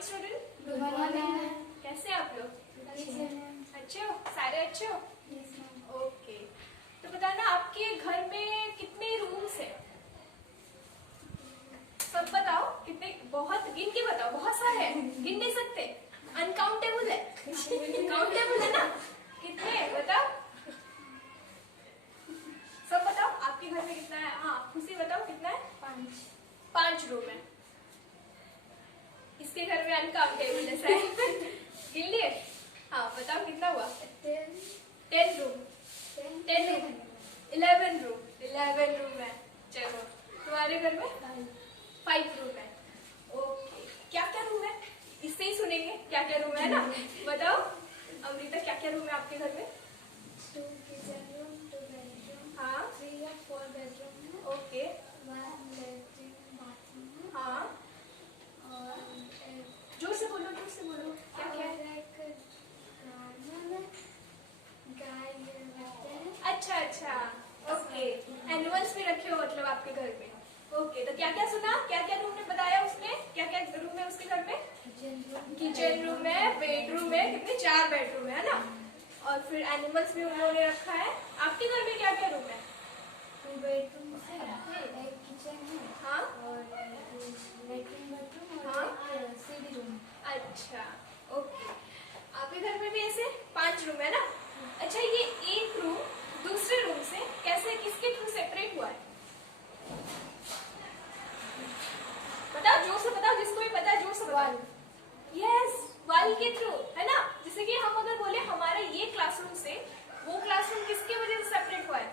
Morning student. Good morning. कैसे आप लोग? अच्छे हो? सारे अच्छे हो? ओके। तो बताना आपके घर में कितने रूम्स है? सब बताओ कितने। बहुत गिन के बताओ। बहुत सारे हैं, गिन नहीं सकते, अनकाउंटेबल है। काउंटेबल है ना? कितने है बताओ, सब बताओ। आपके घर में कितना है? हाँ खुशी बताओ कितना है? 5 रूम है। इसके घर में अनकाउंटेबल है शायद। गिन लिए? हाँ बताओ कितना हुआ? 10 रूम। 11 रूम है। चलो तुम्हारे घर में 5 रूम है। ओके, क्या क्या रूम है? इससे ही सुनेंगे क्या क्या रूम है ना। बताओ अमृता, क्या क्या रूम है आपके घर में? 2 किचन रूम, 2 बेडरूम, हाँ 3 या 4 बेडरूम है। ओके 1 लेट्रिन बाथरूम है। हाँ और जोर से बोलो, जोर से बोलो। क्या क्या है? एक गार्डन है, गाय रखते हैं। अच्छा अच्छा, ओके। एनिमल्स भी रखे हो मतलब आपके घर में। ओके, तो क्या क्या सुना? क्या क्या रूम ने बताया उसने? क्या क्या रूम है उसके घर में? किचन रूम है, बेडरूम है, कितने? 4 बेडरूम है ना। और फिर एनिमल्स भी उन्होंने रखा है। आपके घर में क्या क्या रूम है? 2 बेडरूम है, एक किचन है। हाँ और लेट्रिन बाथरूम और हाँ एक सीढ़ी रूम। अच्छा ओके। आपके घर में भी ऐसे 5 रूम है ना। अच्छा, ये एक रूम दूसरे रूम से कैसे, किसके थ्रू सेपरेट हुआ है? बताओ जोर से बताओ, जिसको भी पता है जोर से बताओ। यस, वॉल के थ्रू है ना। जैसे कि हम अगर बोले हमारा ये क्लासरूम से वो क्लासरूम किसके वजह से सेपरेट हुआ है?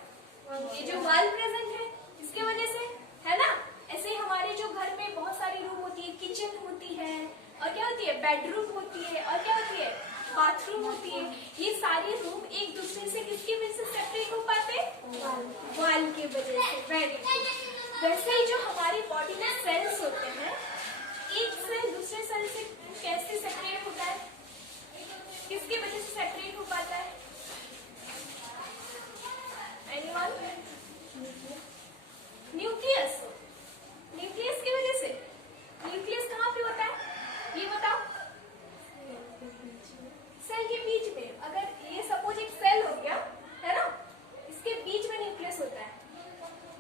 ये जो वॉल प्रेजेंट है इसके वजह से, है ना। ऐसे ही हमारे जो घर में बहुत सारी रूम होती है, किचन होती है और क्या होती है, बेडरूम होती है और क्या होती है, बाथरूम होती है। ये सारी रूम एक दूसरे से किसकी वजह से सेपरेट हो पाते? वॉल की वजह से। Very good. वैसे ही जो हमारी बॉडी में सेल्स होते हैं, एक सेल दूसरे सेल से कैसे सेपरेट होता है? किसकी वजह से सेपरेट हो पाता है? एनीवन? न्यूक्लियस। न्यूक्लियस की वजह से। न्यूक्लियस कहाँ पे होता है ये बताओ? सेल के बीच में। अगर ये सपोज एक सेल हो गया है ना, इसके बीच में न्यूक्लियस होता है,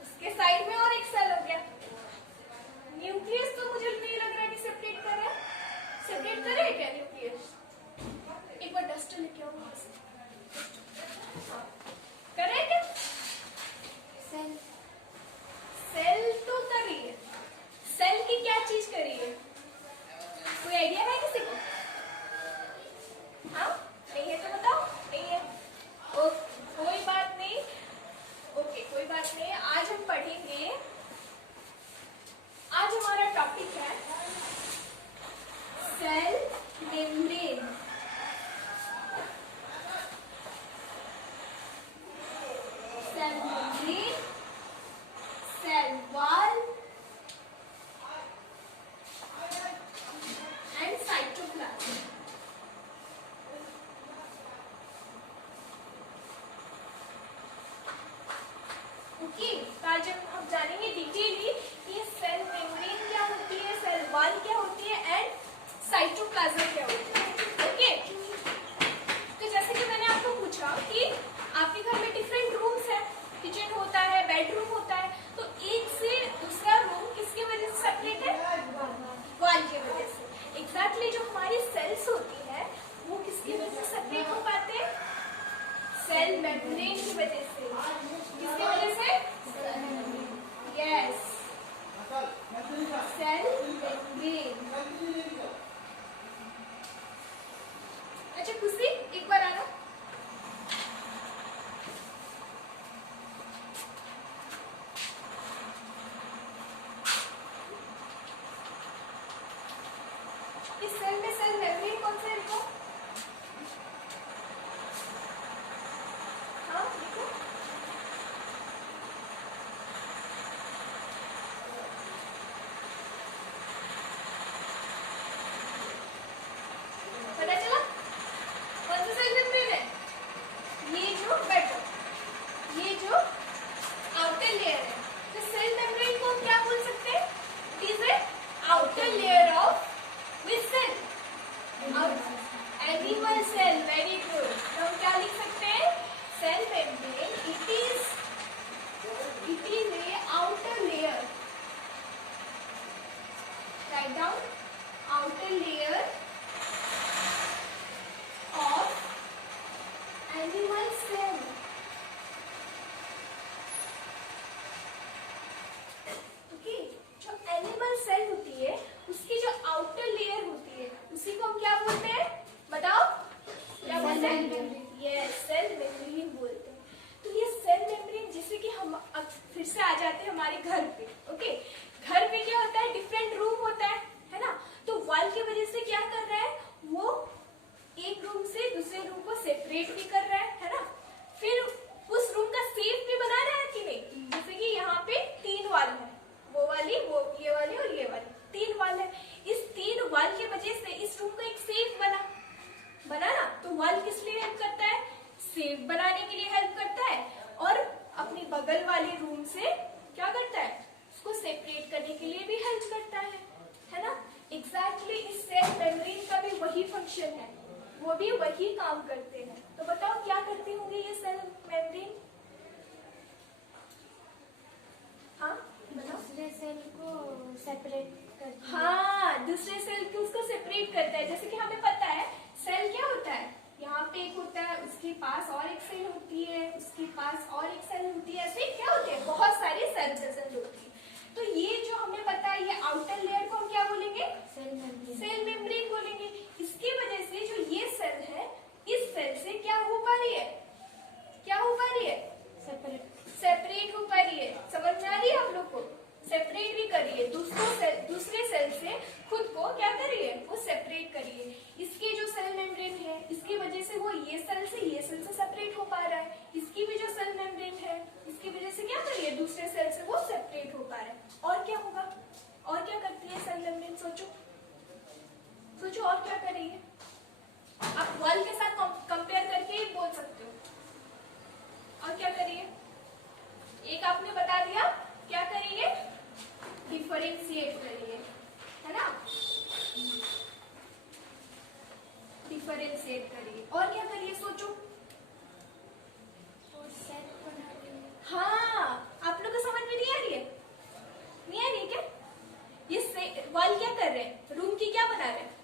इसके साइड में और एक सेल हो गया। न्यूक्लियस तो मुझे नहीं लग रहा है कि सेपरेट कर रहा है। सेपरेट कर रहा है क्या न्यूक्लियस? एक बार डस्टर लेके आओ वहां से। कर रहा है क्या? सेल सेल तो कर रही है। सेल की क्या चीज कर रही है? कोई आइडिया है किसी को? हाँ नहीं है तो बताओ। नहीं है, ओके कोई बात नहीं। ओके कोई बात नहीं। आज हम पढ़ेंगे, आज हमारा टॉपिक है cell membrane. Cell membrane, cell wall and cytoplasm. Okay, तो आज हम जानेंगे डिटेलली कि सेल मेम्ब्रेन क्या होती है, सेल वॉल क्या होती है एंड साइटोप्लाज्म क्या होती है। ओके, तो जैसे कि मैंने आपको पूछा कि आपके घर में डिफरेंट रूम्स है, किचन होता है, बेडरूम होता है, तो एक से दूसरा रूम किसकी वजह से सेपरेट है? वॉल की वजह से। एग्जैक्टली जो हमारी सेल्स होती है वो किसकी वजह से सेपरेट हो पाते हैं? सेल मेम्ब्रेन की वजह से। किसकी वजह से? Yes, cell membrane. अच्छा खुशी, एक बार आना। इस सेल में सेल मेम्ब्रेन कौन सा है देखो? हाँ देखो, पता चला कौन सा सेल मेम्ब्रेन है? ये जो बेडरूम, ये जो आउटर लेयर है। तो सेल मेम्ब्रेन को हम क्या बोल सकते हैं? It is a outer layer of which cell? Right down outer layer of animal cell. Okay, जो एनिमल सेल होती है उसकी जो आउटर लेयर होती है उसी को हम क्या बोलते हैं, बताओ क्या बोलते हैं? यस, सेल मेम्ब्रेन बोलते हैं। तो ये सेल मेम्ब्रेन, जैसे कि हम अब फिर से आ जाते हैं हमारे घर पे। ओके, घर पे क्या होता है, डिफरेंट रूम होता है ना। तो वॉल की वजह से क्या कर रहा है, वो एक रूम से दूसरे रूम को सेपरेट भी कर रहा है ना। फिर उस रूम का शेप भी बना रहा है कि नहीं, जैसे कि यहाँ पे 3 वॉल है, वो वाली, वो ये वाली और ये वाली 3 वॉल है। इस 3 वॉल की वजह से इस रूम का एक शेप बना ना। तो वॉल किस लिए हेल्प करता है, शेप बनाने के लिए हेल्प करता है, और अपने बगल वाले रूम से क्या करता है, उसको सेपरेट करने के लिए भी हेल्प करता है ना। एग्जैक्टली इस सेल मेम्ब्रेन का भी वही फंक्शन है, वो भी वही काम करते हैं। तो बताओ क्या करती होंगी ये सेल मेम्ब्रेन? हाँ बताओ। दूसरे सेल को सेपरेट करती है। हाँ, दूसरे सेल को उसको सेपरेट करता है। जैसे कि हमें पता है सेल क्या होता है, यहाँ पे एक होता है, उसके पास और एक सेल होती है, उसके पास और एक सेल होती है, ऐसे क्या होते हैं, बहुत सारी सेल होती है। तो ये जो हमें पता है, ये आउटर लेयर को हम क्या बोलेंगे, सेल मेम्ब्रेन बोलेंगे। इसकी वजह से जो ये सेल है, इस सेल से क्या हो पा रही है, क्या हो पा रही है, सेपरेट हो पा रही है। समझ में आ रही है आप लोग को, सेपरेट भी करिए, दूसरे सेल से खुद को क्या करिए, वो सेपरेट करिए। इसके जो सेल मेम्ब्रेन है, इसकी वजह से वो ये सेल से सेपरेट हो पा रहा है। इसकी भी जो सेल मेम्ब्रेन है, इसकी वजह से क्या करिए, दूसरे सेल से वो सेपरेट हो पा रहा है। और क्या होगा, और क्या करती है सेल मेम्ब्रेन, सोचो सोचो, और क्या करिए। आप वॉल के साथ कंपेयर करके ही बोल सकते हो। और क्या करिए, एक आपने बता दिया, क्या करिए, डिफरेंशिएट करिए, है ना, डिफरेंशिएट करिए। और क्या करिए, सोचो। और सेट बनाती है। हाँ, आप लोग को समझ में नहीं आ रही है, नहीं आ रही है क्या? ये वॉल क्या कर रहे हैं, रूम की क्या बना रहे हैं,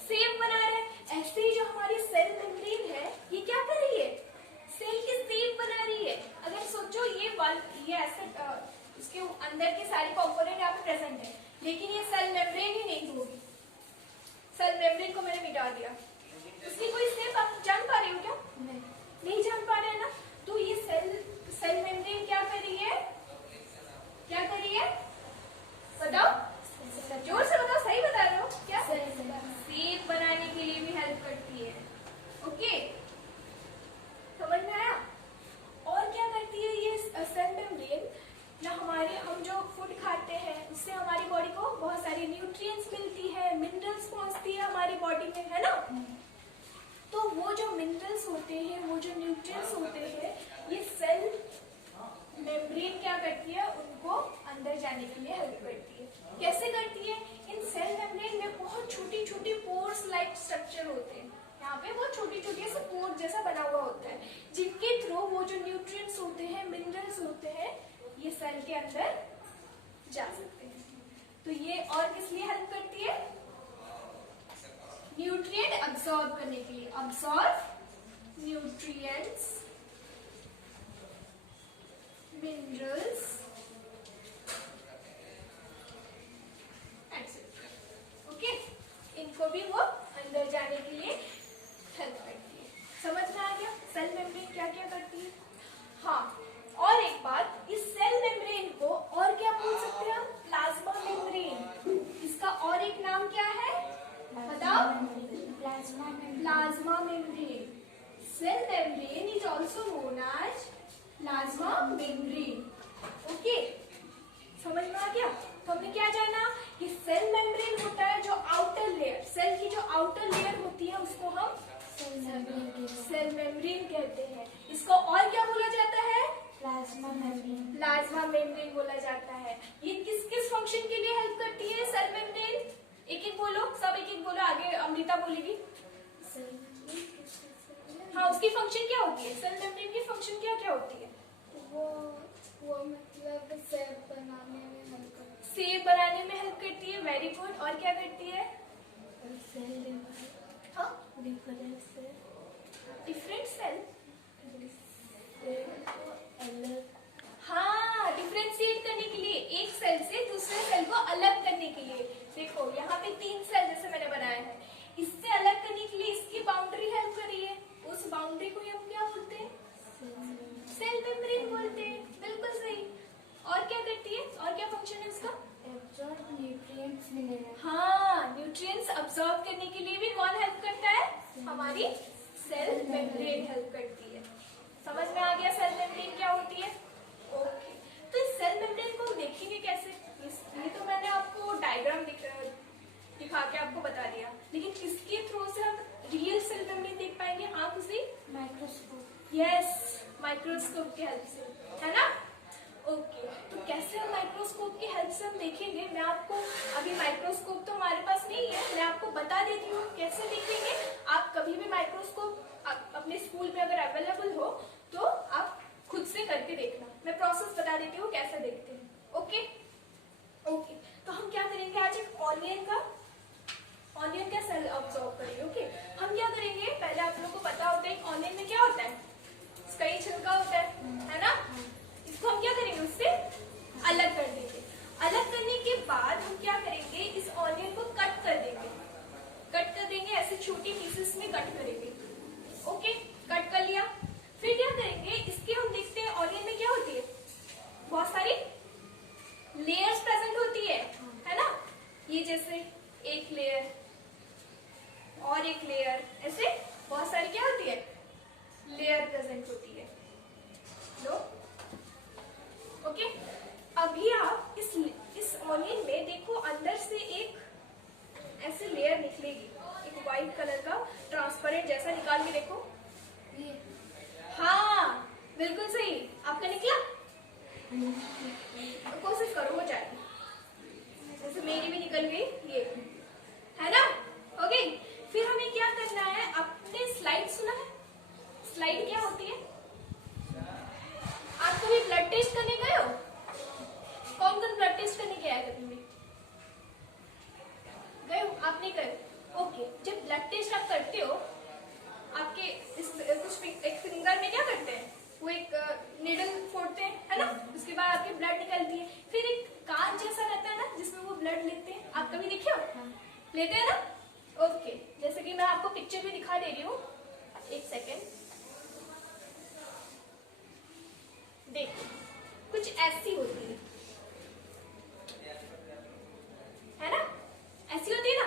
शेप बना रहे हैं। ऐसे ही जो हमारी सेल मेम्ब्रेन है, ये क्या कर रही है, सेल की शेप बना रही है। अगर सोचो ये वॉल, ये ऐसे उसके अंदर के सारे कंपोनेंट यहाँ पे प्रेजेंट है, लेकिन ये सेल मेम्ब्रेन ही नहीं होगी, सेल मेम्ब्रेन को मैंने मिटा दिया, उसकी कोई शेप आप जान पा रहे हो क्या? नहीं जान पा रहे हैं ना। तो ये सेल मेम्ब्रेन क्या कर रही है, क्या कर रही है, बताओ, जोर से बताओ, सही बता रहे हो क्या? शेप बनाने के लिए भी हेल्प करती है। ओके, समझ में आया? और क्या करती है ये सेल मेम्ब्रेन ना, हम जो फूड खाते हैं उससे हमारी बॉडी को बहुत सारी न्यूट्रिएंट्स मिलती है, मिनरल्स पहुंचती है हमारी बॉडी में, है ना। तो वो जो मिनरल्स होते हैं, वो जो न्यूट्रिएंट्स होते हैं, ये सेल मेम्ब्रेन क्या करती है, उनको अंदर जाने के लिए हेल्प करती है। कैसे करती है, इन सेल मेम्ब्रेन में बहुत छोटी छोटी पोर्स लाइक स्ट्रक्चर होते हैं, यहाँ पे वो छोटी छोटी ऐसे पोर जैसा बना हुआ होता है, जिनके थ्रू वो जो न्यूट्रिएंट्स होते हैं, मिनरल्स होते हैं, ये सेल के अंदर जा सकते हैं। तो ये और किस लिए हेल्प करती है, न्यूट्रिएंट अब्सॉर्ब करने के लिए, अब्सॉर्ब न्यूट्रिएंट्स, मिनरल्स, ओके, इनको भी वो अंदर जाने के लिए हेल्प करती है। समझ में आ गया सेल मेम्ब्रेन क्या क्या करती है? हाँ, और एक बात, इस सेल मेम्ब्रेन को और क्या बोल सकते हैं हम, प्लाज्मा मेम्ब्रेन। इसका और एक नाम क्या है, बताओ? Plasma membrane. Cell membrane is also known as plasma membrane. Okay, समझ में आ गया? तो हमने क्या जाना कि सेल मेम्ब्रेन होता है जो आउटर लेयर, सेल की जो आउटर लेयर होती है उसको हम सेल मेम्ब्रेन कहते हैं। इसको और क्या बोला जाता है, प्लाज्मा मेम्ब्रेन बोला जाता है। ये किस किस फंक्शन के लिए हेल्प करती है सेल मेम्ब्रेन, एक एक बोलो, सब एक एक बोलो, आगे अमृता बोलेगी। हाँ, उसकी फंक्शन क्या होती है, सेल मेम्ब्रेन की फंक्शन क्या क्या होती है? वो मतलब शेप बनाने में हेल्प करती है। शेप बनाने में हेल्प करती है, वेरी गुड। और क्या करती है? सेल हाँ, डिफरेंस से डिफरेंट सेल, अलग, हाँ, डिफरेंशिएट करने के लिए, एक सेल से दूसरे सेल को अलग करने के लिए। देखो यहाँ पे 3 सेल जैसे मैंने बनाया है, इससे अलग करने के लिए इसकी बाउंड्री हेल्प कर रही है, उस बाउंड्री को हम क्या बोलते हैं? सेल मेम्ब्रेन बोलते हैं। बिल्कुल सही। और क्या करती है, और क्या फंक्शन है उसका? Absorb nutrients mineral. हाँ, न्यूट्रिएंट्स अब्सॉर्ब करने के लिए भी कौन हेल्प करता है? हमारी सेल मेम्ब्रेन हेल्प करती है। समझ में आ गया सेल मेम्ब्रेन क्या होती है? ओके, तो इस सेल मेम्ब्रेन को देखेंगे कैसे? ये तो मैंने आपको डायग्राम दिखा के आपको बता दिया, लेकिन किसके थ्रू से हम रियल सेल मेम्ब्रेन देख पाएंगे आंख से? माइक्रोस्कोप। यस, माइक्रोस्कोप की हेल्प से, है ना? ओके, तो कैसे हम माइक्रोस्कोप की हेल्प से हम देखेंगे? मैं आपको अभी, माइक्रोस्कोप तो हमारे पास नहीं है, मैं आपको बता देती हूँ कैसे देखेंगे। आप कभी भी माइक्रोस्कोप अपने स्कूल में अगर अवेलेबल हो तो आप खुद से करके देखना। मैं प्रोसेस बता देती हूँ कैसे देखते हैं। ओके ओके, तो हम क्या करेंगे आज? एक ऑनियन का सेल ऑब्जॉर्व करेंगे। ओके, हम क्या करेंगे? पहले आप लोगों को पता होता है ऑनियन में क्या होता है? इसका ही छिलका होता है ना? इसको हम क्या करेंगे? उससे अलग कर देंगे। अलग करने के बाद हम क्या करेंगे? इस ऑनियन को कट कर देंगे, ऐसे छोटी पीसेस में कट करेंगे। ओके, कट कर लिया। फिर क्या करेंगे? इसके हम देखते हैं ऑनियन में क्या होती है? बहुत सारी लेयर्स प्रेजेंट होती है ना? ये जैसे एक लेयर और एक लेयर, ऐसे बहुत सारी क्या होती है? लेयर प्रेजेंट होती है। लो, ओके, अभी आप इस ऑनियन में देखो, अंदर से एक ऐसे लेयर निकलेगी, एक व्हाइट कलर का ट्रांसपेरेंट जैसा। निकाल के देखो। हाँ, बिल्कुल सही, आपका निकला। तो कोशिश करो, हो जाएगी। जैसे मेरी भी निकल गई, ये है ना? ओके, फिर हमें क्या करना है? आपने स्लाइड सुना है? स्लाइड क्या होती है? आप कभी ब्लड टेस्ट करने गए हो? कौन ब्लड टेस्ट करने गया है कभी भी? गए हो? आप नहीं गए? ओके, जब ब्लड टेस्ट आप करते हो, आपके एक फिंगर में क्या करते हैं? वो एक नीडल फोड़ते हैं, है ना? उसके बाद आपकी ब्लड निकलती है। फिर एक कांच जैसा रहता है ना, जिसमें वो ब्लड लेते हैं। आप कभी देखे हो? लेते हैं ना? ओके, जैसे कि मैं आपको पिक्चर में दिखा दे रही हूँ, एक सेकेंड। देखो, कुछ ऐसी होती है ना? ऐसी होती है ना?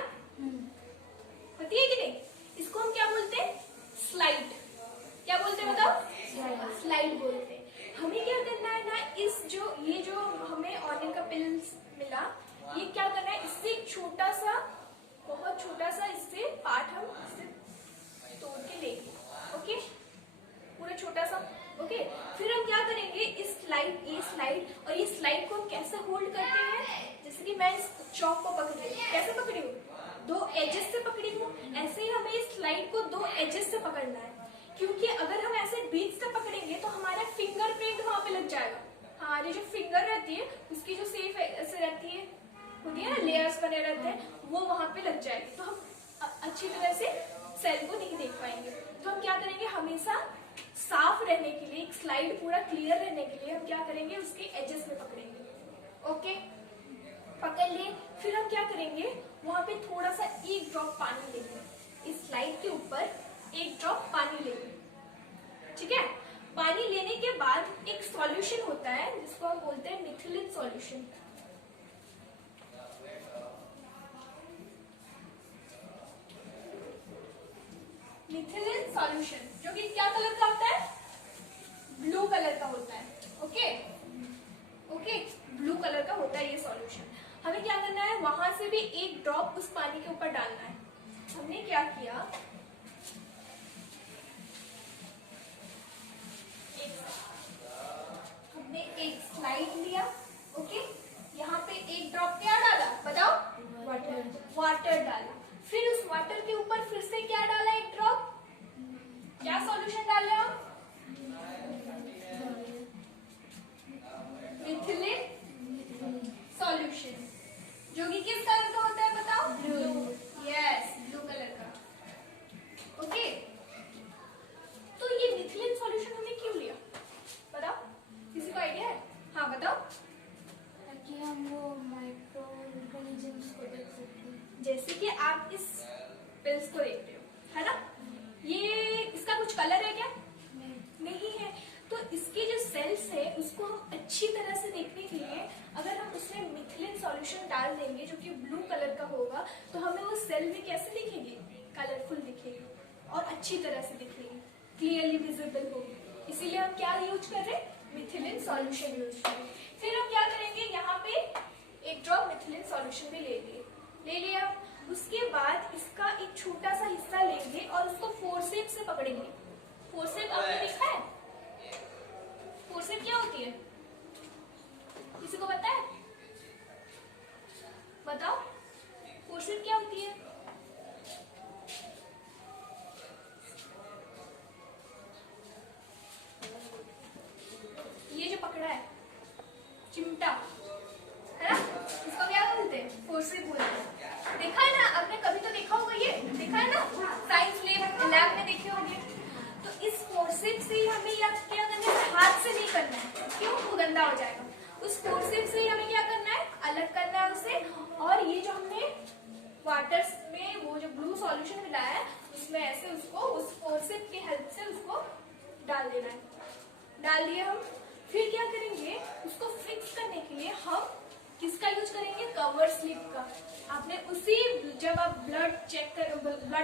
होती है कि नहीं? इसको हम क्या बोलते हैं? स्लाइड। क्या बोलते हैं बताओ? स्लाइड बोलते हैं। हमें क्या करना है ना, ये जो हमें ऑनियन का पिल्स मिला, ये क्या करना है? इससे एक छोटा सा, बहुत छोटा सा इससे पार्ट हम इससे तोड़ के लेंगे। ओके, पूरा छोटा सा। ओके, फिर हम क्या करेंगे? ये स्लाइड और ये स्लाइड को हम कैसे होल्ड करते हैं? जैसे कि मैं इस चॉक को पकड़ी, कैसे पकड़ी हूँ? 2 एजेस से पकड़ी हूँ। ऐसे ही हमें इस स्लाइड को 2 एजेस से पकड़ना है, क्योंकि अगर हम ऐसे बीच से पकड़ेंगे तो हमारा फिंगर प्रिंट वहां पे लग जाएगा। हमारी जो फिंगर रहती है, उसकी जो सेफ ऐसे रहती है, होती है ना, लेयर्स बने रहते हैं, वो वहां पे लग जाएगी, तो हम अच्छी तरह से सेल को नहीं देख पाएंगे। तो हम क्या करेंगे? हमेशा साफ रहने के लिए, एक स्लाइड पूरा क्लियर रहने के लिए हम क्या करेंगे? उसके एजेस में पकड़ेंगे। ओके, पकड़ लिए। फिर हम क्या करेंगे? वहां पे थोड़ा सा 1 ड्रॉप पानी लेंगे, इस स्लाइड के ऊपर 1 ड्रॉप पानी लेंगे। ठीक है? पानी लेने के बाद एक सॉल्यूशन होता है जिसको हम बोलते हैं मिथिलिन सॉल्यूशन। मिथिलिन सॉल्यूशन जो कि क्या कलर का होता है? ब्लू कलर का होता है। ओके ओके, ब्लू कलर का होता है ये सॉल्यूशन। हमें क्या करना है? वहां से भी 1 ड्रॉप उस पानी के ऊपर डालना है। हमने क्या किया? हमने एक स्लाइड लिया। ओके, यहाँ पे 1 ड्रॉप क्या डाला? बताओ? वाटर डाला। फिर उस वाटर के ऊपर फिर से क्या डाला? 1 ड्रॉप। क्या सॉल्यूशन डाले हम? Methylene solution. जो कि किस कलर का होता है बताओ? ब्लू। यस, ब्लू कलर का। ओके, तो ये मिथिलेन सॉल्यूशन हमने क्यों लिया बताओ? किसी को आइडिया है? हाँ बताओ। ताकि हम वो माइक्रो ऑर्गेनिजम्स को देख सकते जैसे कि आप इस पिल्स को देख रहे हो, है ना? ये इसका कुछ कलर है क्या? हैं। नहीं है। तो इसके जो सेल्स है उसको हम अच्छी तरह से देखने के लिए अगर हम उसमें मिथिलेन सॉल्यूशन डाल देंगे जो कि ब्लू कलर का होगा, तो हमें वो सेल भी कैसे दिखेगी? कलरफुल दिखेगी और अच्छी तरह से दिखेगी, क्लियरली विजिबल होगी। इसीलिए हम क्या यूज कर रहे हैं? मिथिलेन सॉल्यूशन यूज कर रहे हैं। फिर हम क्या करेंगे, यहाँ पे एक ड्रॉप मिथिलेन सॉल्यूशन भी ले लिया। उसके बाद इसका एक छोटा सा हिस्सा लेंगे और उसको फोर्सेप से पकड़ेंगे। फोर्सेप आपने देखा है? फोर्सेप क्या होती है? किसी को पता है? बताओ, फोर्सेप क्या होती है? ये जो पकड़ा है चिमटा, है ना, इसको क्या बोलते हैं? फोर्सेप बोलते हैं। देखा है ना आपने? कभी तो देखा होगा, ये देखा है ना, साइंस लैब में देखे होंगे। तो इस फोर्सेप से ही हमें क्या करना है? हाथ से नहीं करना है, क्यों? वो गंदा हो जाएगा। उस फोर्सेप से ही हमें क्या करना है? अलग करना है उसे। और ये जो हमने वाटर में वो जो ब्लू सॉल्यूशन मिलाया है उसमें ऐसे उसको उस फोर्सेप की हेल्प से उसको डाल देना है। डाल दिया हम। फिर क्या करेंगे? उसको फिक्स करने के लिए हम किसका यूज करेंगे? कवर स्लिप का। आपने उसी जब आप ब्लड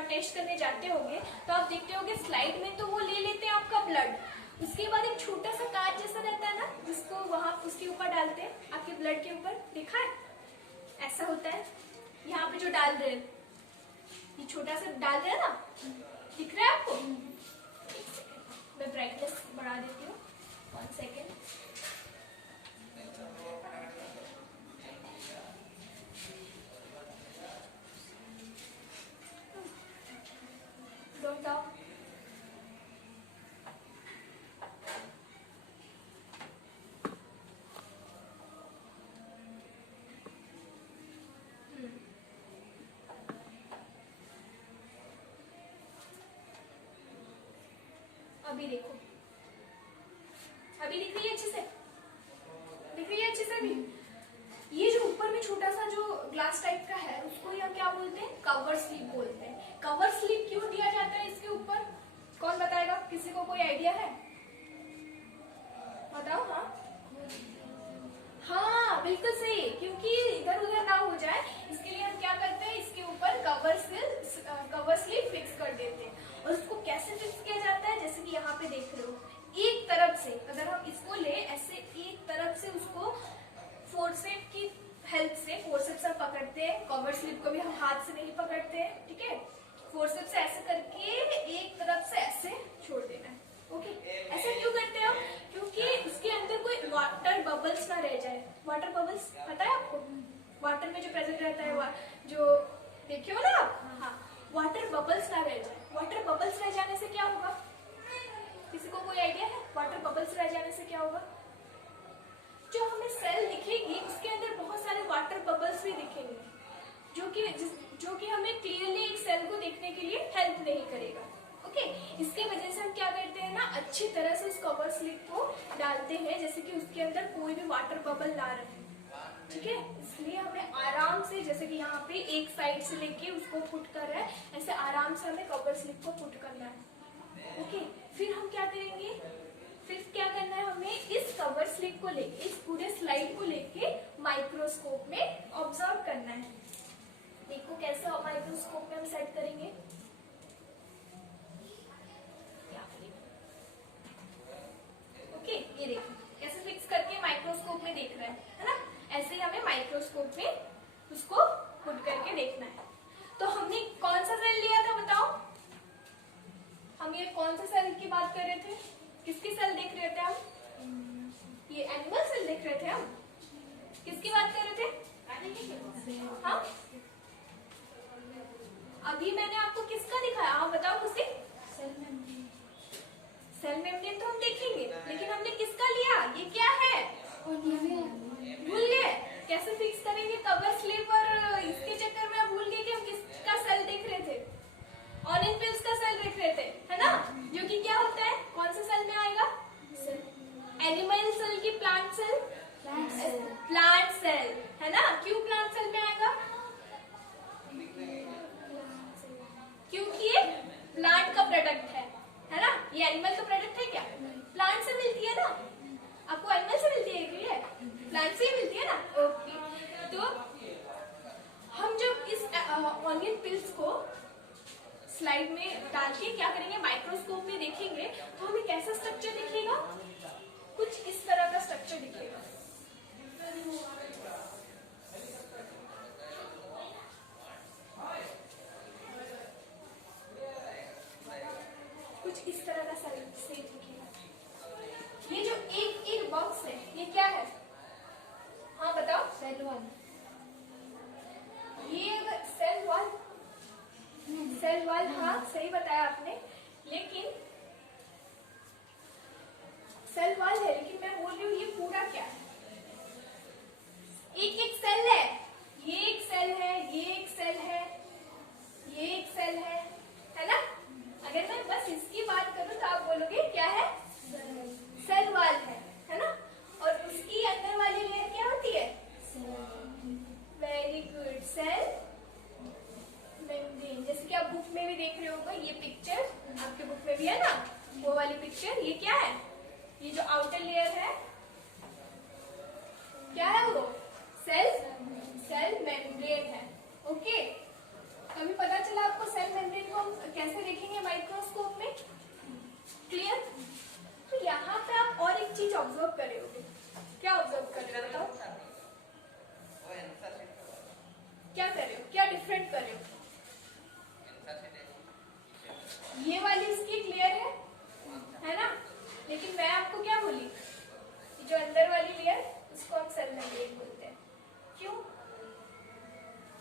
टेस्ट करने जाते होंगे तो आप देखते होंगे स्लाइड में तो वो ले लेते हैं आपका ब्लड। उसके बाद एक छोटा सा कांच जैसा रहता है ना, जिसको वहां उसके ऊपर डालते हैं, आपके ब्लड के ऊपर। देखा है? ऐसा होता है। यहाँ पे जो डाल रहे हैं, ये छोटा सा डाल रहे हैं ना, दिख रहा है आपको? मैं ब्राइटनेस बढ़ा देती हूँ, 1 सेकेंड। Don't talk. अभी देखो, अभी दिख रही है अच्छे से? दिख रही है अच्छे से अभी? ये जो ऊपर में छोटा सा जो ग्लास टाइप का है उसको हम क्या बोलते हैं? कवर स्लिप बोलते हैं। कवर स्लिप क्यों दिया जाता है इसके ऊपर? कौन बताएगा? किसी को कोई आइडिया है? बताओ। हाँ बिल्कुल सही, क्योंकि इधर उधर ना हो जाए इसके लिए हम क्या करते हैं? इसके ऊपर कवर स्लिप फिक्स कर देते हैं। और उसको कैसे फिक्स किया जाता है? जैसे कि यहाँ पे देख रहे हो, एक तरफ से अगर हम इसको ले ऐसे, एक तरफ से उसको फोर्सेप की हेल्प से, फोर्सेप से पकड़ते हैं। कवर स्लिप को भी हम हाथ से नहीं पकड़ते हैं, ठीक है? फोर्सेप से ऐसे करके एक तरफ से ऐसे छोड़ देना है। ओके, ऐसा क्यों करते हैं हम? क्योंकि इसके अंदर कोई वाटर बबल्स ना रह जाए। वाटर बबल्स पता है आपको? वाटर में जो प्रेजेंट रहता है, जो देखे हो ना आप? हाँ, वाटर बबल्स ना रह जाए। वाटर बबल्स रह जाने से क्या होगा? किसी को कोई आइडिया है? वाटर बबल्स रह जाने से क्या होगा? जो हमें सेल दिखेगी उसके अंदर बहुत सारे वाटर बबल्स भी दिखेंगे, जो कि हमें क्लियरली एक सेल को देखने के लिए हेल्प नहीं करेगा। ओके, इसके वजह से हम क्या करते हैं ना, अच्छी तरह से उस कवर स्लिप को डालते हैं जैसे कि उसके अंदर कोई भी वाटर बबल ना रहे, ठीक है? इसलिए हमें आराम से, जैसे कि यहाँ पे एक साइड से लेके उसको पुट कर रहा है, ऐसे आराम से हमें कवर स्लिप को पुट करना है। ओके, फिर हम क्या करेंगे? फिर क्या करना है हमें? इस कवर स्लिप को लेके, इस पूरे स्लाइड को लेके माइक्रोस्कोप में ऑब्जर्व करना है। देखो कैसे माइक्रोस्कोप में हम सेट करेंगे। ओके, ये देखो कैसे फिक्स करके माइक्रोस्कोप में देख रहा है ना? ऐसे ही हमें माइक्रोस्कोप में उसको पुट करके देखना है। तो हमने कौन सा सेल लिया था बताओ? हम ये कौन सा सेल की बात कर रहे थे? किसकी सेल देख रहे थे हम? ये एनिमल सेल देख रहे थे हम। किसकी बात कर रहे थे? हाँ, अभी मैंने आपको किसका दिखाया? आप बताओ मुझे। सेल मेम्ब्रेन तो हम देखेंगे, लेकिन हमने किसका लिया? ये क्या है? भूल गए? कैसे फिक्स करेंगे कवर स्लिप और स्लाइड में डाल के क्या करेंगे, माइक्रोस्कोप में देखेंगे तो हमें कैसा स्ट्रक्चर दिखेगा, कुछ इस तरह का स्ट्रक्चर दिखेगा। कुछ इस तरह का सेल दिखेगा। ये जो एक एक बॉक्स है ये क्या है? हाँ बताओ। Cell one. ये सेल वॉल, सेल वॉल, हाँ सही बताया आपने। लेकिन सेल वॉल है, लेकिन मैं बोल रही हूँ ये पूरा क्या है? एक एक सेल है, ये एक सेल है, ये एक सेल है, ये एक सेल है ना? अगर मैं बस इसकी बात करूँ तो आप बोलोगे क्या है? सेल वॉल है ना? और उसकी अंदर वाली लेयर क्या होती है? Very good, cell membrane. जैसे कि आप बुक में भी देख रहे होगा, ये पिक्चर आपके बुक में भी है ना, वो वाली पिक्चर। ये क्या है? ये जो आउटर लेयर है क्या है? वो सेल मेम्ब्रेन है। ओके, अभी पता चला आपको सेल मेम्ब्रेन को हम कैसे देखेंगे माइक्रोस्कोप में? क्लियर? तो यहाँ पे आप और एक चीज ऑब्जर्व कर रहे होगे। क्या ऑब्जर्व कर रहे हो बताओ? क्या कर रहे हो? क्या डिफरेंट कर रहे हो? ये वाली इसकी क्लियर है ना? लेकिन मैं आपको क्या बोली, जो अंदर वाली लेयर उसको हम सेल मेम्ब्रेन बोलते हैं। क्यों?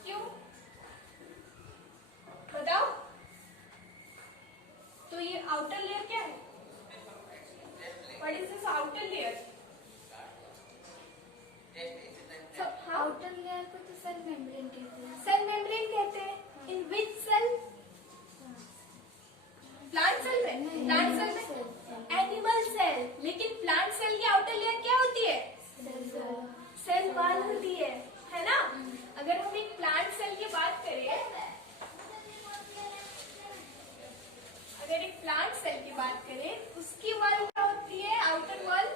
क्यों बताओ? तो ये आउटर लेयर क्या है? What is this outer layer? Outer layer को तो सेल मेम्ब्रेन कहते हैं। सेल मेम्ब्रेन कहते हैं। In which cell? Plant cell में? प्लांट सेल में? Animal cell. लेकिन प्लांट सेल की आउटर लेयर क्या होती है? सेल वॉल होती है ना? अगर हम एक प्लांट सेल की बात करें, अगर एक प्लांट सेल की बात करें, उसकी वॉल क्या होती है? आउटर वॉल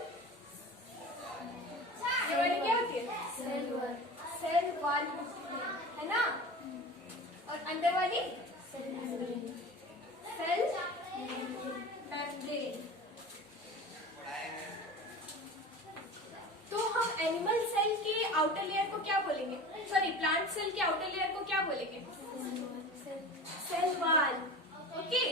क्या होती है? Cell wall. सेल वॉल है ना? और अंदर वाली सेल मेम्ब्रेन। Cell membrane. तो हम एनिमल सेल की आउटर लेयर को क्या बोलेंगे? सॉरी, प्लांट सेल की आउटर लेयर को क्या बोलेंगे? Cell wall. ओके,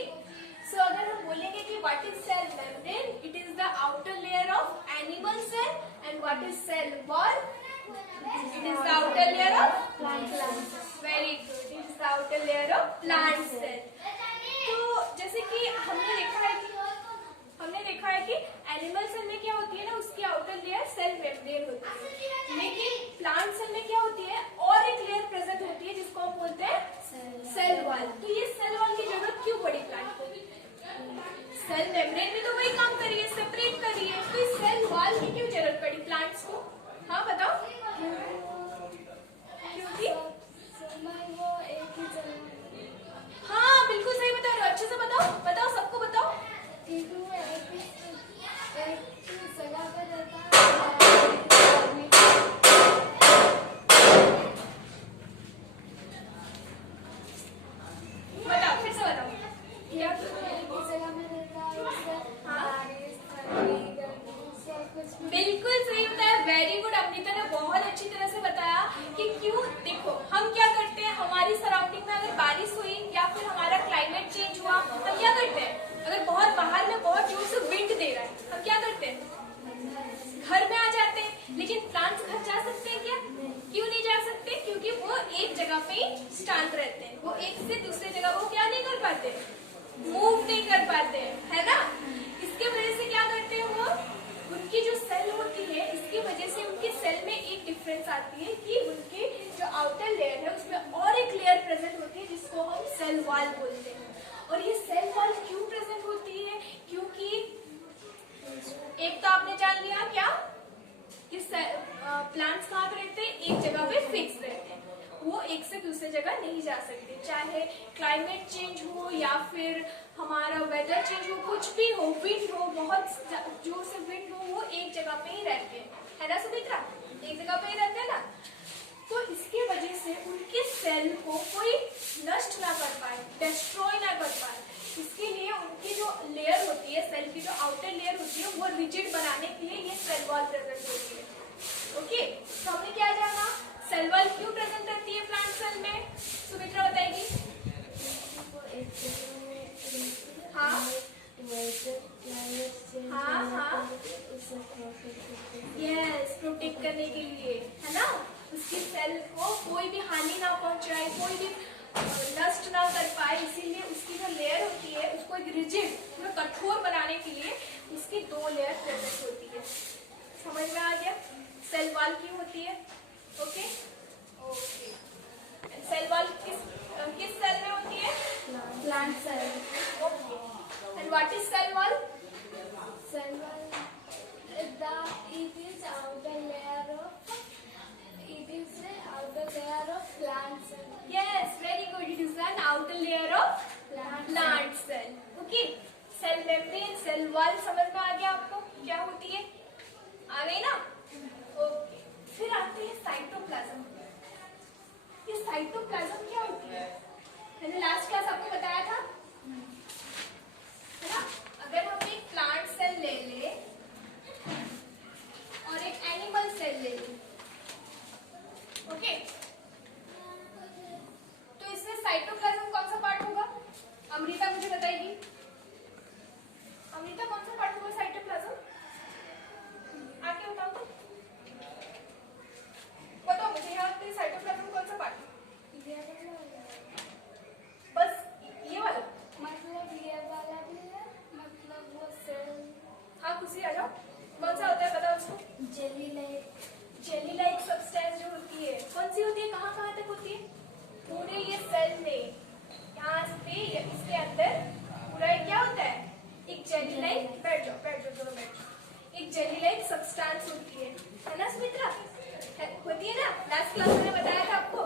सो अगर हम बोलेंगे कि what is cell membrane, it is the outer layer of animal cell, and what is cell wall, it is the outer layer of plant cell. Very good, it is the outer layer of plant cell. तो जैसे कि हमने देखा है कि animal cell में क्या होती है ना, उसकी आउटर लेयर सेल मेम्ब्रेन होती है। लेकिन प्लांट सेल में क्या होती है? और एक लेयर प्रेजेंट होती है जिसको हम बोलते हैं सेल वॉल। तो ये सेल वॉल की जरूरत क्यों पड़ी प्लांट को? सेल मेम्ब्रेन में तो वही काम कर रही है, सेपरेट कर रही है, तो इस सेल वॉल की क्यों जरूरत पड़ी प्लांट्स को? हाँ बताओ। क्योंकि वो एक ही जगह। हाँ बिल्कुल सही बता रहे हो, अच्छे से बताओ, बताओ सबको बताओ। क्योंकि वो एक ही जगह पर रहता है। बताओ, फिर से बताओ। क्या? एक ही जगह में रहता है, उससे बारिश, ठंडी, गर्मी सब कुछ भी। बिल्कुल सही बताया, वेरी गुड। अमृता ने बहुत अच्छी तरह से बताया कि क्यों। देखो हम क्या करते हैं, हमारी सराउंडिंग में अगर बारिश हुई या फिर हमारा क्लाइमेट चेंज हुआ, हम क्या करते हैं? अगर बहुत बाहर में बहुत जोर से विंड दे रहा है, हम क्या करते हैं? घर में आ जाते हैं। लेकिन प्लांट्स घर जा सकते हैं क्या? क्यों नहीं जा सकते? क्योंकि वो एक जगह पे ही स्टैंड रहते हैं, वो एक से दूसरे जगह वो क्या नहीं कर पाते? मूव नहीं कर पाते, है ना? इसके वजह से क्या करते हैं वो, उनकी जो सेल होती है, इसकी वजह से उनके सेल में एक डिफरेंस आती है कि उनकी जो आउटर लेयर है उसमें और एक लेयर प्रेजेंट होती है जिसको हम सेल वॉल बोलते हैं। और ये सेल वॉल क्यों प्रेजेंट होती है? क्योंकि एक तो आपने जान लिया क्या कि प्लांट्स कहाँ पे रहते हैं? एक जगह पे फिक्स रहते हैं, वो एक से दूसरे जगह नहीं जा सकते। चाहे क्लाइमेट चेंज हो या फिर हमारा वेदर चेंज हो, कुछ भी हो, विंड हो, बहुत जोर से विंड हो, वो एक जगह पे ही रहते हैं, है ना सुमित्रा? एक जगह पे ही रहते हैं ना। तो इसके वजह से उनके सेल को कोई नष्ट ना कर पाए, डिस्ट्रॉय ना कर पाए, इसके लिए उनकी जो लेयर होती है, सेल की जो आउटर लेयर होती है, वो रिजिड बनाने के लिए ये सेल वॉल प्रेजेंट होती है। ओके, तो हमने क्या जाना, सेल वॉल क्यों प्रेजेंट रहती है प्लांट सेल में, सुमित्रा बताएगी। हाँ हाँ हाँ, यस, प्रोटेक्ट करने के लिए, है ना, उसकी सेल को कोई भी हानि ना पहुंचाए, कोई भी नष्ट ना कर पाए, इसीलिए उसकी जो लेयर होती है उसको एक रिजिड, पूरा कठोर बनाने के लिए उसकी 2 लेयर प्रेजेंट होती है। समझ में आ गया सेल वॉल क्यों होती है। ओके ओके, सेल वॉल किस सेल में होती है, plant cell. Okay, and what is cell wall, Cell wall, it is outer layer of plant cell. yes, very good, it is an outer layer of plant cell. Okay, cell membrane, cell wall समझ में आ गया आपको क्या होती है, आ गई ना। Okay, फिर आते हैं साइटोप्लाज्म। ये साइटोप्लाज्म क्या होती है, मैंने लास्ट क्लास आपको बताया था, है ना। अगर हम एक प्लांट सेल ले ले और एक एनिमल सेल ले ले, ओके, तो इसमें साइटोप्लाज्म कौन सा पार्ट होगा, अमृता मुझे बताएगी। अमृता कौन सा पार्ट होगा साइटोप्लाज्म, आके बताओ तो, बताओ मुझे यहाँ पे साइटोप्लाज्म कौन सा पार्ट, बस ये वाला, मतलब ये वाला भी है, मतलब वो सेल। हाँ खुशी आ जाओ, कौन सा होता है बताओ उसको, जेली लाइक सब्सटेंस जो होती है, कौन सी होती है, कहाँ कहाँ तक होती है, पूरे ये सेल में, यहाँ पे इसके अंदर पूरा क्या होता है, एक जेली लाइक, बैठ जाओ दोनों बैठ जाओ, एक जेली लाइक सब्सटेंस होती है ना सुमित्रा, होती है ना, लास्ट क्लास में बताया था आपको,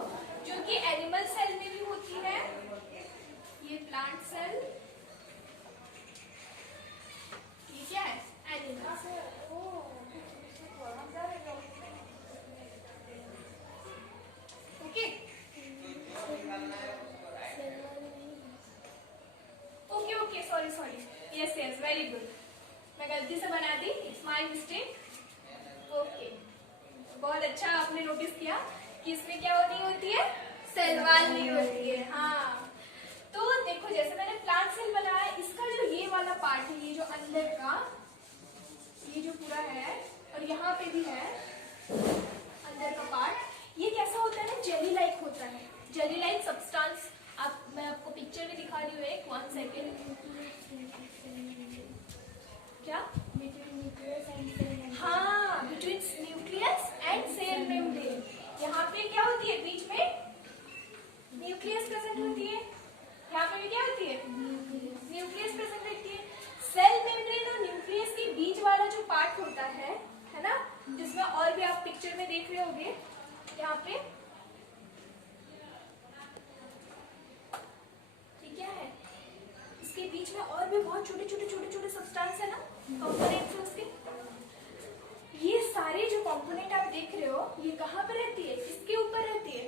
जो कि एनिमल सेल में भी होती है, ये प्लांट सेल, ये क्या है, animal cell. Okay okay okay, sorry sorry, yes yes, very good, मैं गलती से बना दी, इट्स माय मिस्टेक। ओके, बहुत अच्छा आपने नोटिस किया कि इसमें क्या होती है, सेल वॉल नहीं होती है। हाँ, तो देखो जैसे मैंने प्लांट सेल बनाया, इसका जो ये वाला पार्ट है, ये जो अंदर का, ये जो पूरा है, और यहाँ पे भी है अंदर का पार्ट, ये कैसा होता है ना, जेली लाइक होता है, जेली लाइक सब्सटेंस। मैं आपको पिक्चर में दिखा रही हूँ, एक 1 सेकेंड, क्या, हाँ, between nucleus and cell membrane, यहाँ पे क्या होती है, बीच में न्यूक्लियस प्रेजेंट होती है, यहाँ पे भी क्या होती है, न्यूक्लियस प्रेजेंट रहती है। सेल मेम्ब्रेन और न्यूक्लियस के बीच वाला जो पार्ट होता है ना, जिसमें और भी आप पिक्चर में देख रहे होंगे, यहाँ पे ये क्या है, इसके बीच में और भी बहुत छोटे छोटे सब्सटेंस है ना, कंपोनेंट्स है उसके, ये सारे जो कंपोनेंट आप देख रहे हो, ये कहाँ पर रहती है, किसके ऊपर रहती है,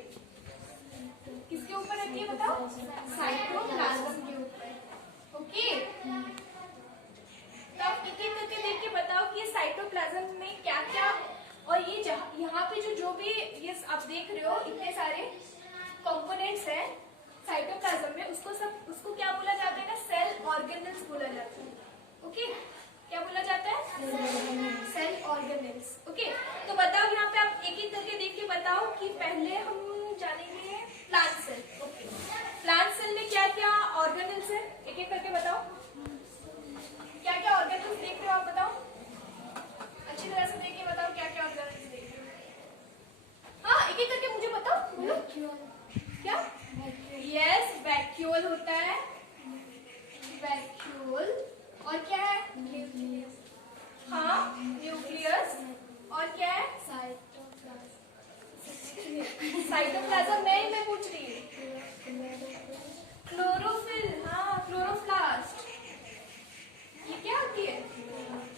किसके ऊपर रहती है बताओ, साइटोप्लाज्म के ऊपर। ओके, तो आप एक एक करके देख के बताओ कि ये साइटोप्लाज्म में क्या क्या, और ये यहाँ पे जो भी ये आप देख रहे हो, इतने सारे कंपोनेंट्स हैं साइटोप्लाज्म में, उसको क्या बोला जाता है ना, सेल ऑर्गेनेल्स बोला जाता है। ओके, क्या बोला जाता है, सेल ऑर्गेनेल्स। ओके, तो बताओ यहाँ पे आप एक एक करके देख के बताओ कि पहले हम जानेंगे plant cell. Okay, plant cell में क्या क्या ऑर्गेनेल्स है, एक एक करके बताओ, क्या क्या ऑर्गेनेल्स देख रहे हो आप, बताओ अच्छी तरह से देख के बताओ क्या क्या ऑर्गेनेल्स देख रहे हो। हाँ, एक एक करके मुझे बताओ, बोलो क्या, यस, वैक्यूल होता है, वैक्यूल, और क्या है, न्यूक्लियस, हाँ न्यूक्लियस, और क्या है, साइटोप्लाज्म में मैं पूछ रही हूँ, क्लोरोफिल, हाँ क्लोरोप्लास्ट, ये क्या होती है,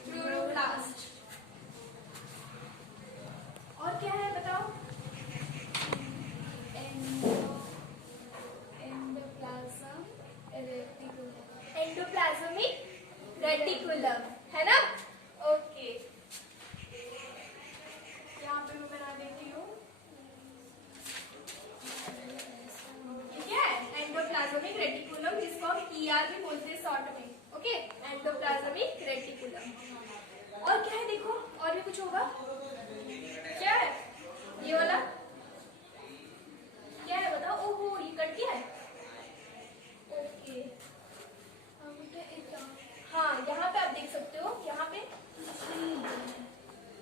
क्लोरोप्लास्ट, और क्या है बताओ, रेटिकुलम, जिसको हम ER भी बोलते हैं शॉर्ट में, ओके, एंडोप्लाज्मिक रेटिकुलम। और क्या है देखो, और भी कुछ होगा, क्या है ये वाला, क्या है बताओ, ओहो ये कट गया है, ओके, हाँ यहाँ पे आप देख सकते हो, यहाँ पे,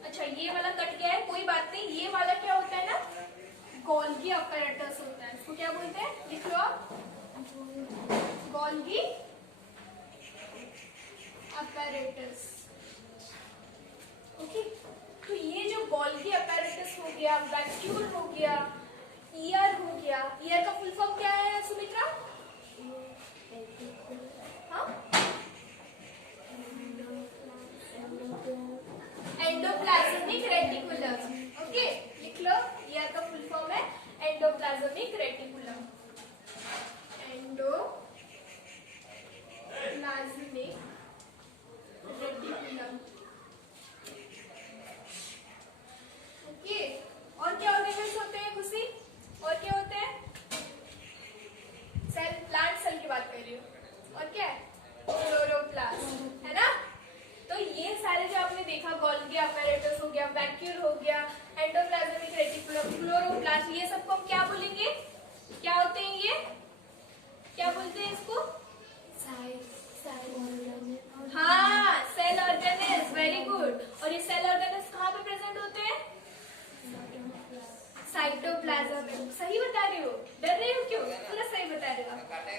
अच्छा ये वाला कट गया है, कोई बात नहीं, ये वाला क्या होता है ना, गोल्गी अपैरेटस होता है, इसको क्या बोलते हैं, लिख लो आप, गोल्गी अपैरेटस, ओके। तो ये जो गोल्गी अपैरेटस हो गया, वैक्यूल हो गया, ईयर हो गया, ईयर का फुल फॉर्म क्या है सुमित्रा, हाँ, एंडोप्लाज्मिक रेटिकुलम, ओके, लिख लो, ईयर का फुल फॉर्म है endoplasmic reticulum, endoplasmic reticulum, okay. और क्या ऑर्गेनल्स होते हैं खुशी, और क्या होते हैं, सेल, प्लांट सेल की बात कर रही हूँ, और क्या है, क्लोरोप्लास्ट, है ना। तो ये सारे जो आपने देखा, गोल्गी अपैरेटस हो गया, वैक्यूल हो गया, एंडोप्लाज्मिक रेटिकुलम, क्लोरोप्लास्ट, ये सबको हम क्या बोलेंगे, क्या होते हैं ये, क्या बोलते हैं इसको, हाँ सेल ऑर्गेनेल्स, वेरी गुड। और ये सेल ऑर्गेनेल्स कहाँ पे प्रेजेंट होते हैं, साइटोप्लाज्म में, सही बता रहे हो, डर रहे हो क्यों, पूरा सही बता रहे हो,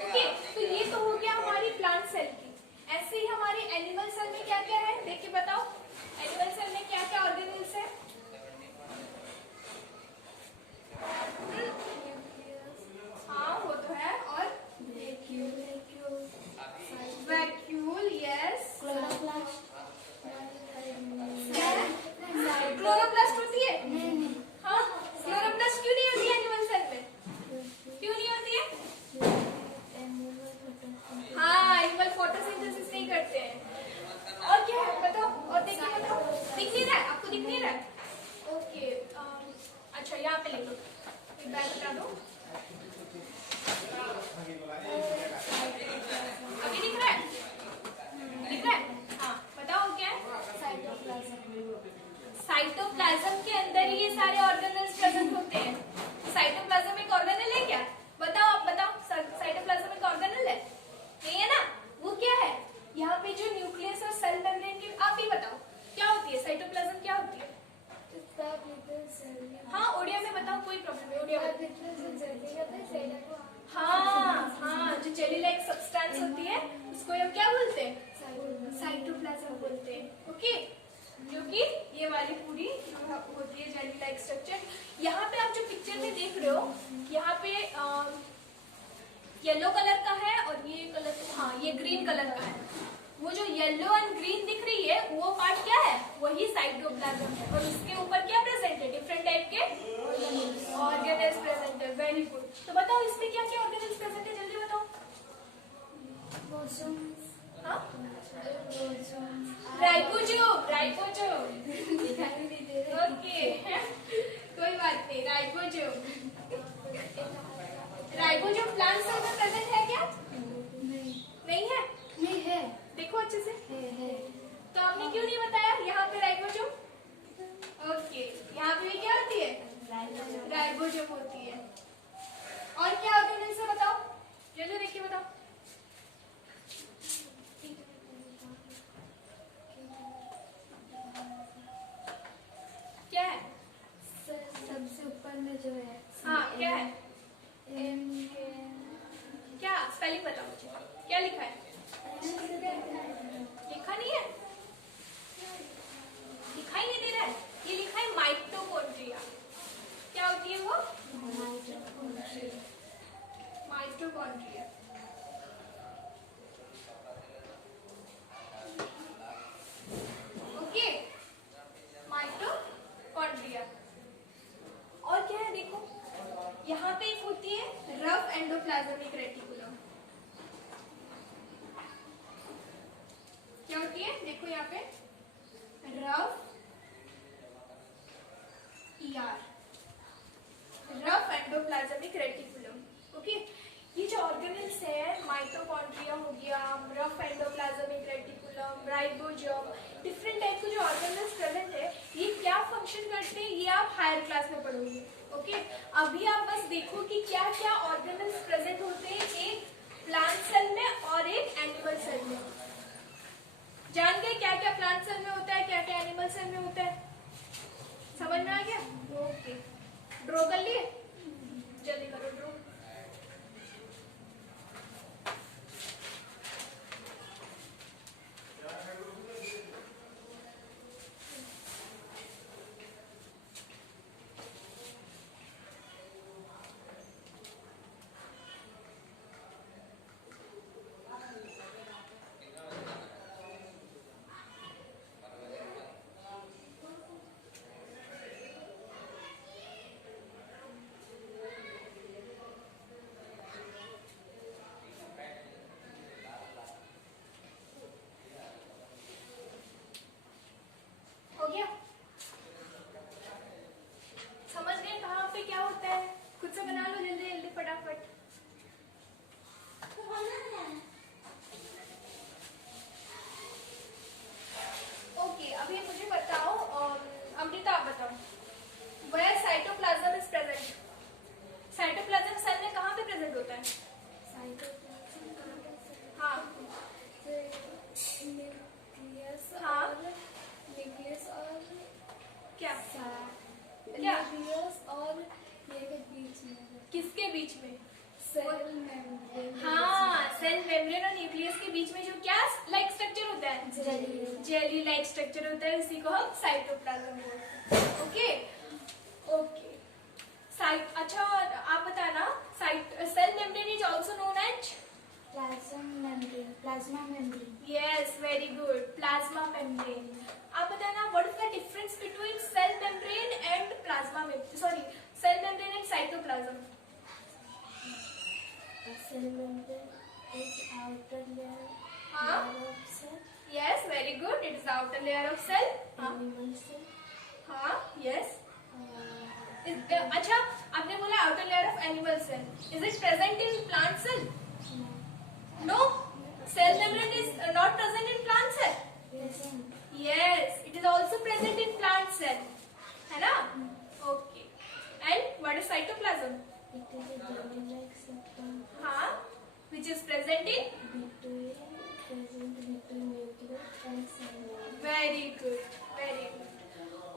ओके। तो ये तो हो गया हमारी प्लांट सेल की। ऐसे ही हमारी एनिमल सेल में क्या क्या है, देख के बताओ, एनिमल सेल में क्या क्या ऑर्गेनल्स है, हाँ वो तो है, और वैक्यूल, यस, क्लोरोप्लास्ट होती है, हाँ, क्लोरोप्लास्ट क्यों नहीं होती है एनिमल सेल में, क्यों नहीं होती है, हाँ एनिमल फोटोसिंथेसिस नहीं करते हैं। और क्या है बताओ, और देखिए बताओ, दिख नहीं रहा है आपको, दिख नहीं रहा है, ओके, अच्छा यहाँ पे लिख लो, एक बार बता दो, अभी दिख रहा है, दिख रहा है, हाँ बताओ क्या है, साइटोप्लाज्म के अंदर ये सारे ऑर्गेनल्स प्रेजेंट होते हैं। साइटोप्लाज्म एक ऑर्गेनल है क्या, बताओ आप बताओ, साइटोप्लाज्म एक ऑर्गेनल है, नहीं है ना, वो क्या है, यहाँ पे जो न्यूक्लियस और सेल मेम्ब्रेन की, आप ही बताओ क्या होती है, साइटोप्लाज्म क्या होती है, हाँ ओडिया में बताओ, कोई प्रॉब्लम नहीं, ओडिया में, हाँ हाँ, जो जेली लाइक सब्सटेंस होती है उसको हम क्या बोलते हैं, साइटोप्लाज्म बोलते हैं, ओके। जो कि ये वाली पूरी होती है जेली लाइक स्ट्रक्चर। यहाँ पे आप जो पिक्चर में देख रहे हो, यहाँ पे येलो कलर का है, और ये कलर, हाँ ये ग्रीन कलर का है, वो जो येलो एंड ग्रीन दिख रही है वो पार्ट क्या है, वही साइटोप्लाज्म है, और उसके ऊपर क्या प्रेजेंट है, डिफरेंट टाइप के ऑर्गेनल्स प्रेजेंट है, वेरी गुड। तो बताओ इसमें क्या क्या ऑर्गेनल्स प्रेजेंट है, जल्दी बताओ, हाँ, राइबोसोम, राइबोसोम, ओके, कोई बात नहीं, राइबोसोम, राइबोसोम प्लांट सेल में प्रेजेंट है क्या, नहीं है, नहीं है, देखो अच्छे से, है, तो आपने क्यों नहीं बताया, यहाँ पे राइबोसोम, ओके, यहाँ पे भी क्या होती है, राइबोसोम होती है। और क्या ऑर्गेनल्स है बताओ, जल्दी देखिए बताओ, क्या है, सबसे ऊपर में जो है, हाँ क्या है, एम, क्या स्पेलिंग बताओ मुझे, क्या लिखा है, लिखा नहीं है, दिखाई नहीं दे रहा है, ये लिखा है माइटोकॉन्ड्रिया, क्या होती है वो, माइटोकॉन्ड्रिया, ओके, माइटोकॉन्ड्रिया। और क्या है देखो, यहाँ पे एक होती है रफ एंडोप्लाज्मिक रेटिकुलम, क्या होती है देखो यहाँ पे, rough ER, rough endoplasmic reticulum, okay. ये जो ऑर्गेनल्स है राइबोसोम, डिफरेंट टाइप के जो ऑर्गेनेल्स प्रेजेंट है, ये क्या फंक्शन करते हैं, ये आप हायर क्लास में पढ़ोगे। ओके, अभी आप बस देखो कि क्या क्या ऑर्गेनेल्स प्रेजेंट होते हैं एक प्लांट सेल में और एक एनिमल सेल में। जान गए क्या क्या प्लांट सेल में होता है, क्या क्या एनिमल सेल में होता है, समझ में आ गया? ओके, ड्रॉ कर लिए, जल्दी करो ड्रॉ। हो गया? समझ गए कहाँ पे क्या होता है? खुद से बना लो जल्दी जल्दी फटाफट। ओके, अभी मुझे बताओ, अमृता आप बताओ, where cytoplasm is present? Cytoplasm cell में कहाँ पे प्रेजेंट होता है? हाँ हाँ, न्यूक्लियस और क्या क्या न्यूक्लियस और ये के बीच में किसके बीच में? Cell membrane. हाँ, सेल मेम्ब्रेन और न्यूक्लियस के बीच में जो क्या लाइक स्ट्रक्चर होता है, जेली लाइक स्ट्रक्चर होता है, उसी को हम साइटोप्लाज्म बोलते हैं। ओके ओके, साइट, अच्छा आप बताना, site cell membrane is also known as plasma membrane. Yes, very good, plasma membrane. आप बताना what is the difference between cell membrane and plasma membrane, sorry cell membrane and cytoplasm? Cell membrane is outer layer हाँ, of cell. yes, very good, it is the outer layer of cell. हाँ Animal cell. हाँ, yes. Uh, अच्छा, आपने बोला outer layer of animal cell. Is it present in plant cell? No. Cell membrane is not present in plant cell. present. Yes, it is also present in plant cell. है ना? Okay. And what is cytoplasm? It is a jelly-like substance हाँ, which is present in? present between nucleus and cell membrane. Very good, very good.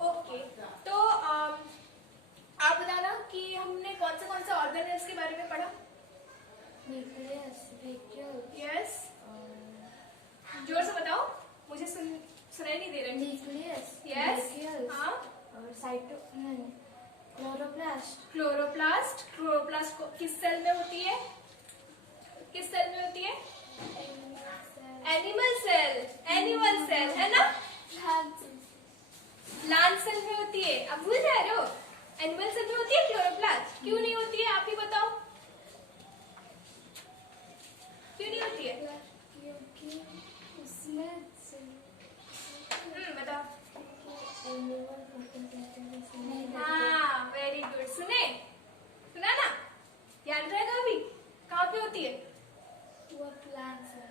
Okay. तो आप बताना कि हमने कौन से ऑर्गेनेल्स के बारे में पढ़ा? Nucleus, vacuole. Yes. जोर से बताओ, मुझे सुनाई नहीं दे रहा। Nucleus. Yes. Vacuoles. हाँ, और chloroplast. क्लोरोप्लास्ट। क्लोरोप्लास्ट किस सेल में होती है, किस सेल में होती है? एनिमल सेल, एनिमल सेल है ना? प्लांट सेल में होती है, अब भूल जा रहे हो? एनिमल सेल में होती है क्लोरोप्लास्ट, क्यों नहीं होती है आप ही बताओ, क्यों नहीं होती है? क्योंकि उसमें बताओ। एनिमल हाँ, वेरी गुड, सुना ना, याद रहेगा अभी, कहाँ पे होती है? वो प्लांट्स है।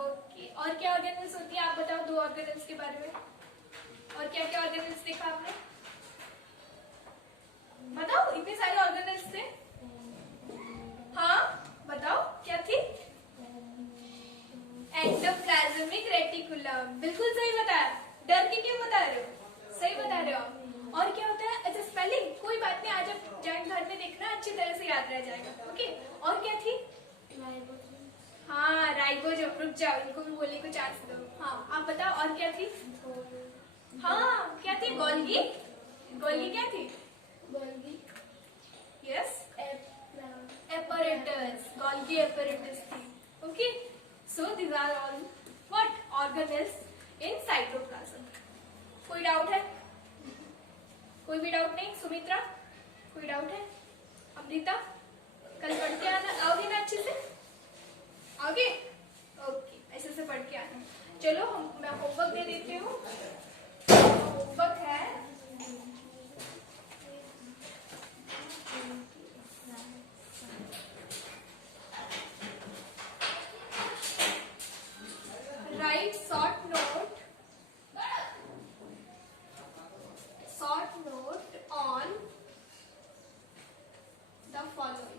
ओके, और क्या ऑर्गेनल्स होती है आप बताओ, दो ऑर्गेनल्स के बारे में, और क्या क्या ऑर्गेनल्स देखा आपने, बताओ, इतने सारे ऑर्गेनल्स थे। हाँ बताओ, क्या थी? एंडोप्लाज्मिक रेटिकुलम, बिल्कुल सही बताया, डर के क्यों बता रहे हो, सही बता रहे हो। और क्या होता है, अच्छा स्पेलिंग कोई बात नहीं, आज आप जाए घर में देखना, अच्छी तरह से याद रह जाएगा। ओके, और क्या थी? हाँ, राइबोसोम, रुक जाओ, इनको भी बोलने को चांस दो। हाँ आप बताओ, और क्या थी? हाँ क्या थी? गोल्गी, गोल्गी क्या थी? Golgi yes, apparatus, Golgi apparatus थी। Okay, so these are all what organelles in cytoplasm. कोई डाउट है? कोई भी डाउट नहीं? सुमित्रा, कोई डाउट है? अमृता, कल पढ़ के आना, आओगे ना अच्छे से? आओगे? ओके, ऐसे से पढ़ के आना। चलो मैं होमवर्क दे देती हूँ। होमवर्क है write short note the follow.